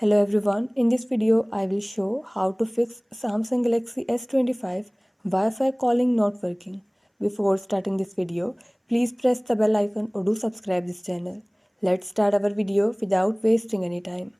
Hello everyone, in this video I will show how to fix Samsung Galaxy S25 Wi-Fi calling not working. Before starting this video, please press the bell icon or do subscribe this channel. Let's start our video without wasting any time.